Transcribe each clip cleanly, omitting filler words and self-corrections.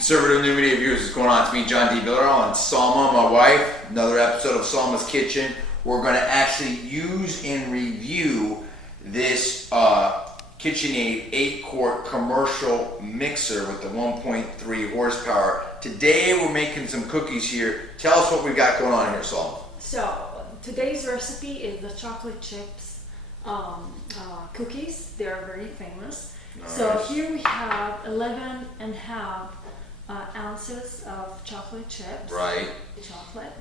Conservative New Media viewers, what's going on? It's me, John D. Villarreal, and Salma, my wife. Another episode of Salma's Kitchen. We're going to actually use and review this KitchenAid 8-quart commercial mixer with the 1.3 horsepower. Today we're making some cookies here. Tell us what we've got going on here, Salma. So today's recipe is the chocolate chips cookies. They are very famous. Nice. So here we have 11.5 ounces of chocolate chips. Right. Chocolate.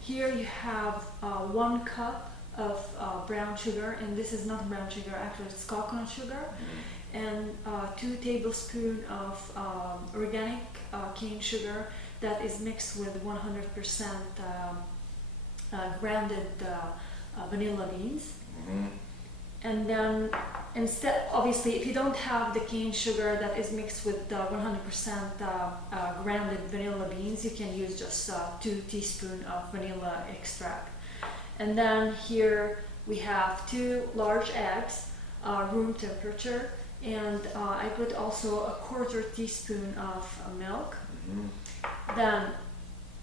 Here you have 1 cup of brown sugar, and this is not brown sugar, actually it's coconut sugar, and 2 tablespoons of organic cane sugar that is mixed with 100% grounded vanilla beans. And then instead, obviously, if you don't have the cane sugar that is mixed with 100% grounded vanilla beans, you can use just 2 teaspoons of vanilla extract. And then here we have 2 large eggs, room temperature, and I put also a 1/4 teaspoon of milk. Then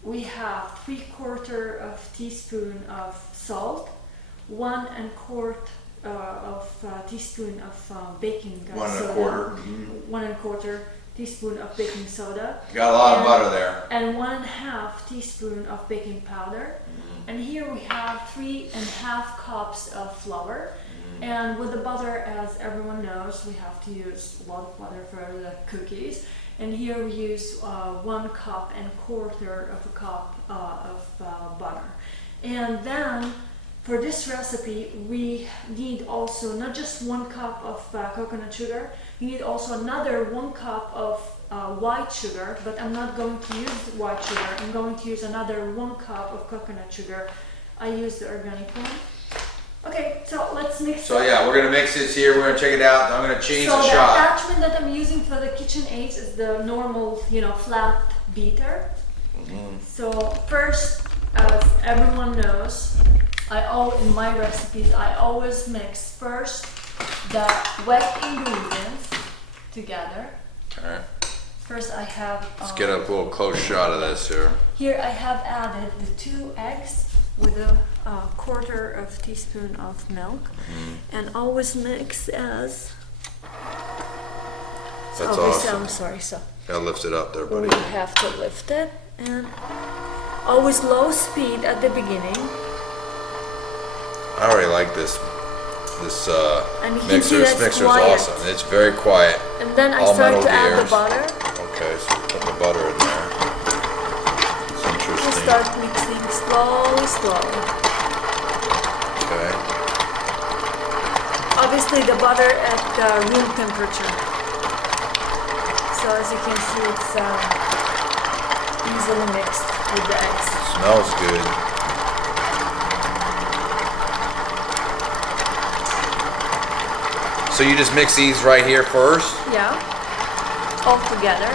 we have 3/4 of teaspoon of salt, 1 1/4 teaspoon of baking soda. 1 1 1/4 teaspoon of baking soda. Got a lot of butter there. And 1/2 teaspoon of baking powder. And here we have 3.5 cups of flour. And with the butter, as everyone knows, we have to use a lot of butter for the cookies. And here we use 1 1/4 cup of butter. And then for this recipe, we need also not just 1 cup of coconut sugar, you need also another 1 cup of white sugar, but I'm not going to use white sugar. I'm going to use another 1 cup of coconut sugar. I use the organic one. Okay, so let's mix it. So yeah, we're going to mix this here. We're going to check it out. I'm going to change the shot. So the attachment that I'm using for the KitchenAid is the normal, flat beater. So first, as everyone knows, in my recipes, I always mix first the wet ingredients together. Okay. First I have... Let's get a little close shot of this here. Here I have added the 2 eggs with a 1/4 teaspoon of milk. And always mix as... That's awesome. I'm sorry, so... Gotta lift it up there, buddy. You have to lift it. And always low speed at the beginning. I already like this and you mixer. can see This mixer is quiet. awesome. It's very quiet. And then I All start metal to add the gears. butter. Okay, so put the butter in there. It's Just interesting. start mixing slowly. Okay. Obviously the butter at room temperature. So as you can see, it's easily mixed with the eggs. Smells good. So you just mix these right here first? Yeah, all together.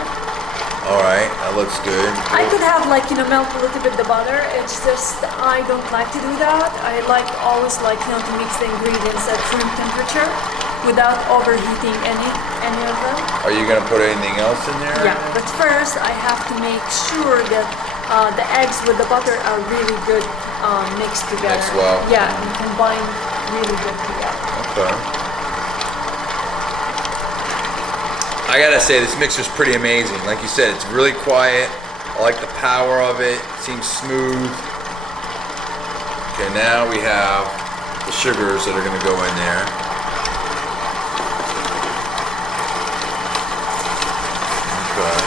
All right, that looks good. I could have melt a little bit the butter. It's just I don't like to do that. I always like to mix the ingredients at room temperature without overheating any of them. Are you gonna put anything else in there? Yeah, but first I have to make sure that the eggs with the butter are really good mixed together. Mixed well. Yeah, and combine really good together. Okay. I gotta say, this mixer's pretty amazing. Like you said, it's really quiet. I like the power of it. It seems smooth. Okay, now we have the sugars that are gonna go in there. Okay.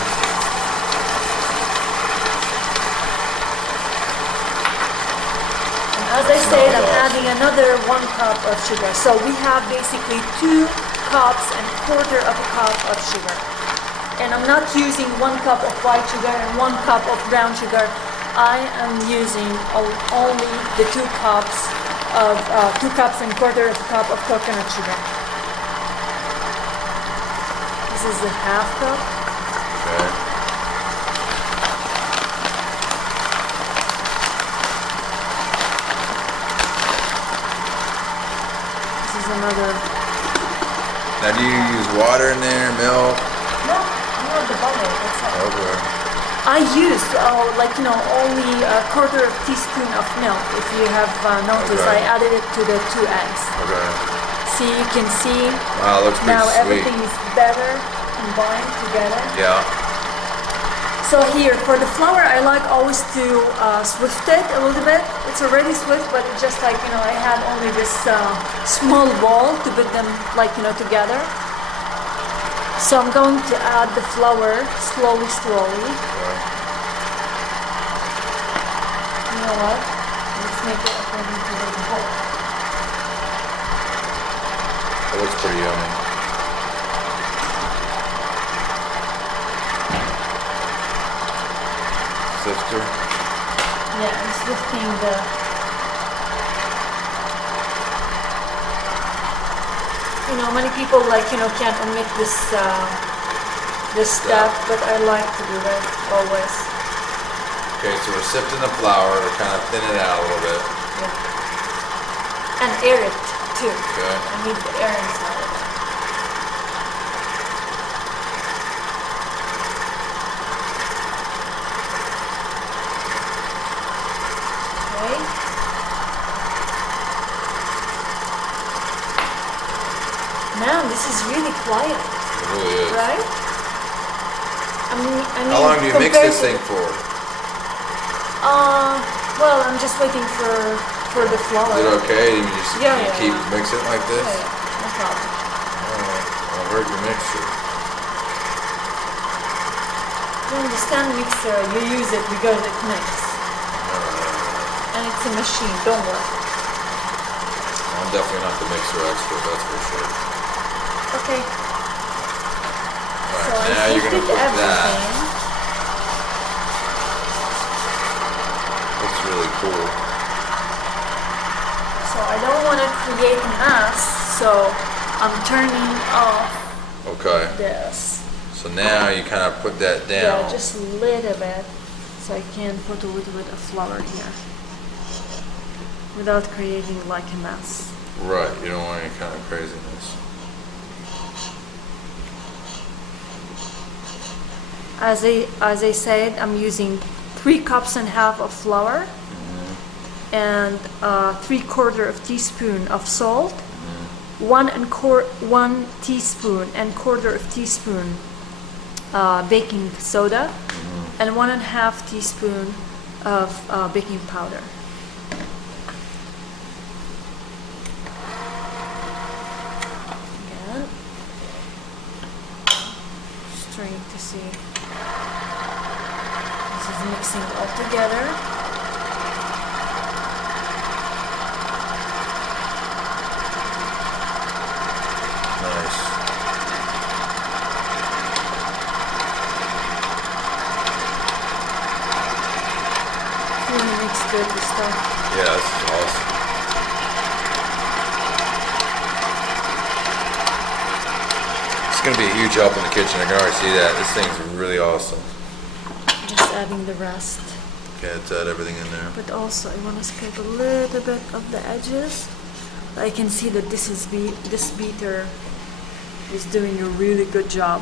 And as I said, I'm adding another 1 cup of sugar. So we have basically 2 cups and 1/4 cup of sugar. And I'm not using 1 cup of white sugar and 1 cup of brown sugar. I am using only the 2 cups and 1/4 cup of coconut sugar. This is a 1/2 cup. Okay. This is another Now, do you use water in there, milk? No, I have the butter. That's all. Okay. I use only a quarter of teaspoon of milk. If you have noticed, Okay. I added it to the 2 eggs. Okay. See, you can see Wow, it looks pretty now sweet. everything is better combined together. Yeah. So here, for the flour, I like always to swift it a little bit. It's already swift, but just I had only this small ball to put them together. So I'm going to add the flour slowly. Okay. You know what? Let's make it according to the bowl. It looks pretty yummy. Sifter. Yeah, I'm swifting the... many people can't omit this step, but I like to do that always. Okay, so we're sifting the flour to kind of thin it out a little bit. Yeah. And air it too. Okay. I need the air inside of it. Okay. Man, this is really quiet. It really is. Right? I mean, How long do you mix this thing for? Well, I'm just waiting for the flour. Is it okay? You just keep mixing it like this? Yeah, no problem. Alright, I'll hurt your mixture. You understand mixer, you use it because it mixes. And it's a machine, don't worry. I'm definitely not the mixer expert, that's for sure. Okay. Alright, So now I you're gonna sifted put that. everything. Looks really cool. So I don't want to create a mess, so I'm turning off Okay. this. So now you kind of put that down. Yeah, just a little bit, so I can put a little bit of flour here without creating like a mess. Right, you don't want any kind of craziness. As I said, I'm using 3.5 cups of flour and 3/4 of teaspoon of salt, 1 teaspoon and quarter of teaspoon baking soda, and 1.5 teaspoon of baking powder. Again, just trying to see. This is mixing all together. Nice. Really mixed good with stuff. Yeah, this is awesome. It's going to be a huge help in the kitchen. I can already see that. This thing's really awesome. Just adding the rest. Okay, let's add everything in there. But also I want to scrape a little bit of the edges. I can see that this beater is doing a really good job.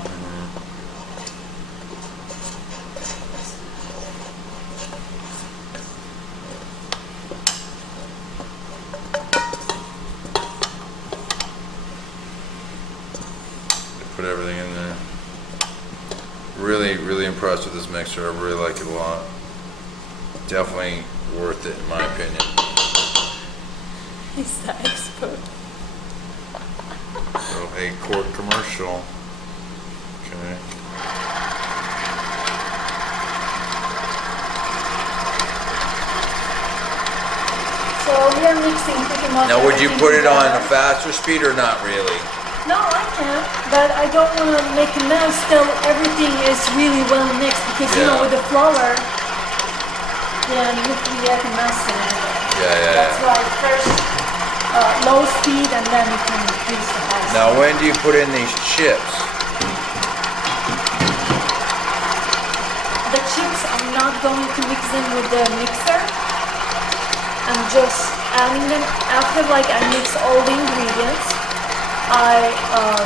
Put everything in there. Really, really impressed with this mixer. I really like it a lot. Definitely worth it in my opinion. He's the expert. So 8-quart commercial. Okay. So we are mixing pretty much. Now would you everything put it on a together. faster speed or not really? No, I can, but I don't want to make a mess till everything is really well mixed because Yeah. with the flour, you create a mess in it. That's why first low speed and then you can increase the high speed. Now when do you put in these chips? The chips I'm not going to mix them with the mixer. I'm just adding them after I mix all the ingredients. I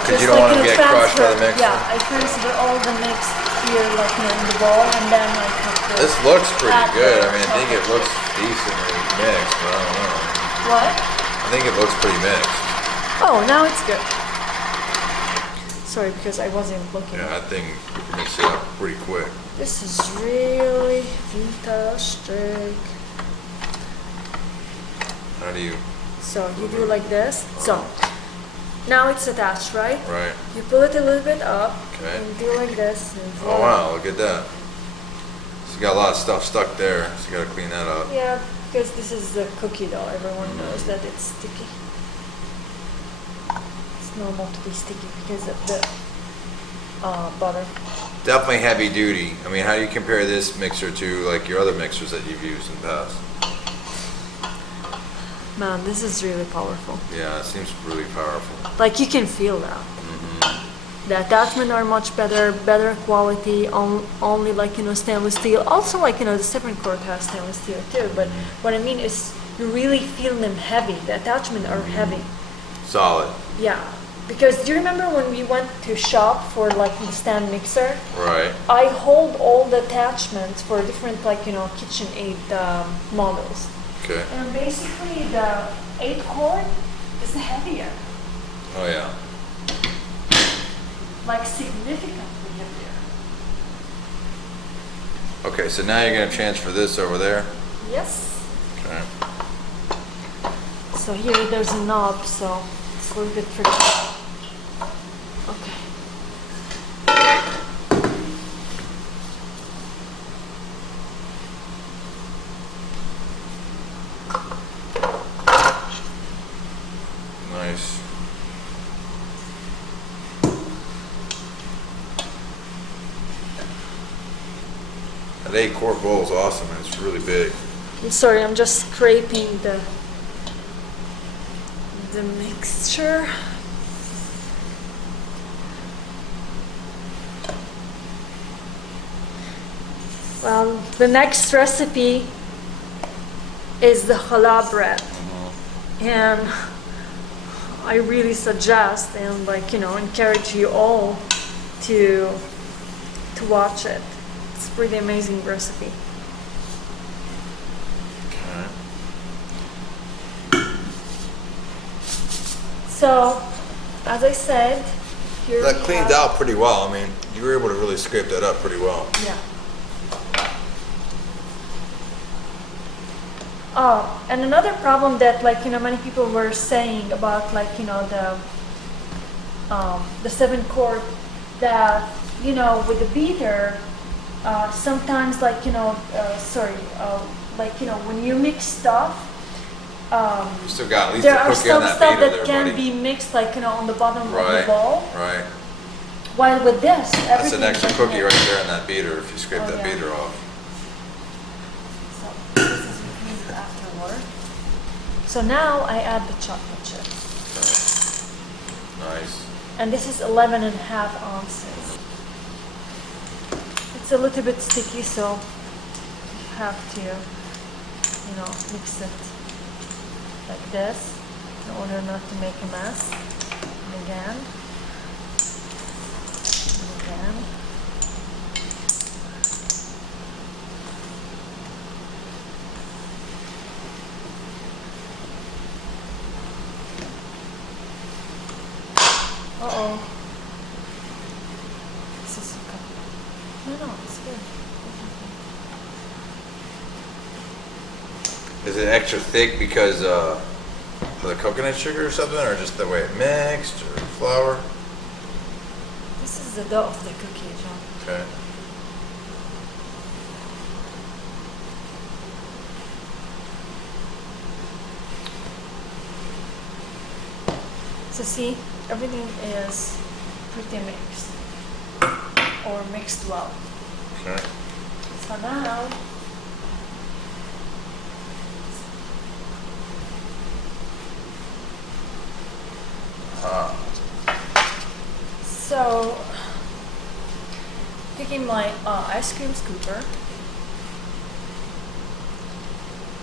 Because you don't want them to get crushed by the mixer? Yeah, I transfer all the mix here, like in the bowl, and then I have to. This looks pretty add good. the I mean, I think it chocolate looks decently mixed, but I don't know. chip. What? I think it looks pretty mixed. Oh, now it's good. Sorry, because I wasn't looking. Yeah, I think you can mix it up pretty quick. This is really fantastic. How do you? So you do like this. So now it's attached, right? Right. You pull it a little bit up Okay. and do like this. And Oh wow, look at that. So you got a lot of stuff stuck there, so you gotta clean that up. Yeah, because this is the cookie dough. Everyone knows that it's sticky. It's normal to be sticky because of the butter. Definitely heavy duty. I mean, how do you compare this mixer to like your other mixers that you've used in the past? Man, this is really powerful. Yeah, it seems really powerful. Like you can feel that. The attachments are much better quality, only like, stainless steel. Also like, the 7-quart has stainless steel too, but what I mean is you really feel them heavy. The attachments are heavy. Solid. Yeah, because do you remember when we went to shop for like the stand mixer? Right. I hold all the attachments for different like, KitchenAid models. Okay. And basically the 8-quart is heavier. Oh yeah. Like significantly heavier. Okay, so now you're gonna transfer this over there. Yes. Okay. So here there's a knob, so it's a little bit tricky. Okay. Nice. That 8-quart bowl is awesome, and it's really big. I'm sorry, I'm just scraping the mixture. Well, the next recipe is the challah bread. And I really suggest and encourage you all to watch it. It's a pretty amazing recipe. Okay. So, as I said, here That we cleaned have- out pretty well. I mean, you were able to really scrape that up pretty well. Yeah. Oh, and another problem that many people were saying about the 7-quart that with the beater sometimes when you mix stuff You still got at least there a are cookie on some that stuff beater that there, can buddy. be mixed on the bottom of the Right, bowl, right. while with this That's everything an extra is cookie in right it. there in that beater if you scrape Oh, that yeah. beater off. So this is cleaned afterward. So now I add the chocolate chip. Nice. And this is 11.5 ounces. It's a little bit sticky, so you have to, mix it like this in order not to make a mess. And again. And again. Uh-oh. This is okay. No, it's good. Is it extra thick because of the coconut sugar or something, or just the way it mixed, or flour? This is the dough of the cookie, John. Okay. So see, everything is pretty mixed or mixed well. Okay. So now so taking my ice cream scooper,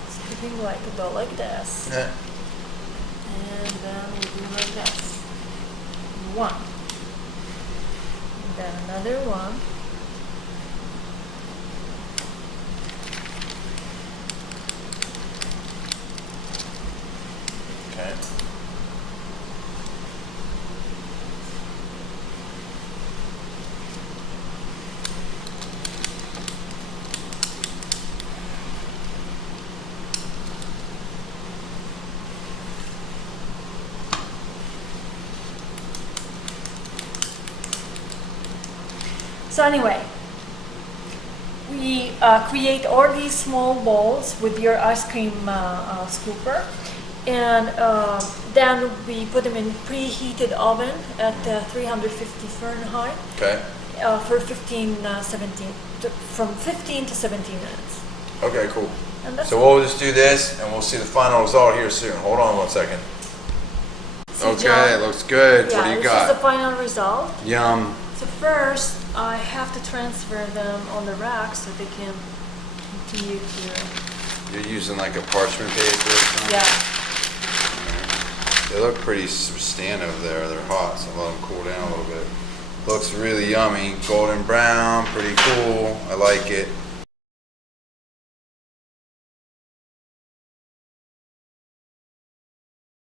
scooping like a dough like this. Yeah. And then we do like this. 1. And then another one. So anyway, we create all these small balls with your ice cream scooper, and then we put them in preheated oven at 350 Fahrenheit Okay. for 15 to 17 minutes. Okay, cool. And that's So we'll just do this and we'll see the final result here soon. Hold on 1 second. See, Okay, John? it looks good. Yeah, What do you this is the got? final result. Yum. So first, I have to transfer them on the rack so they can continue to. You're using like a parchment paper or something? Yeah. They look pretty substantive there. They're hot, so let them cool down a little bit. Looks really yummy. Golden brown, pretty cool. I like it.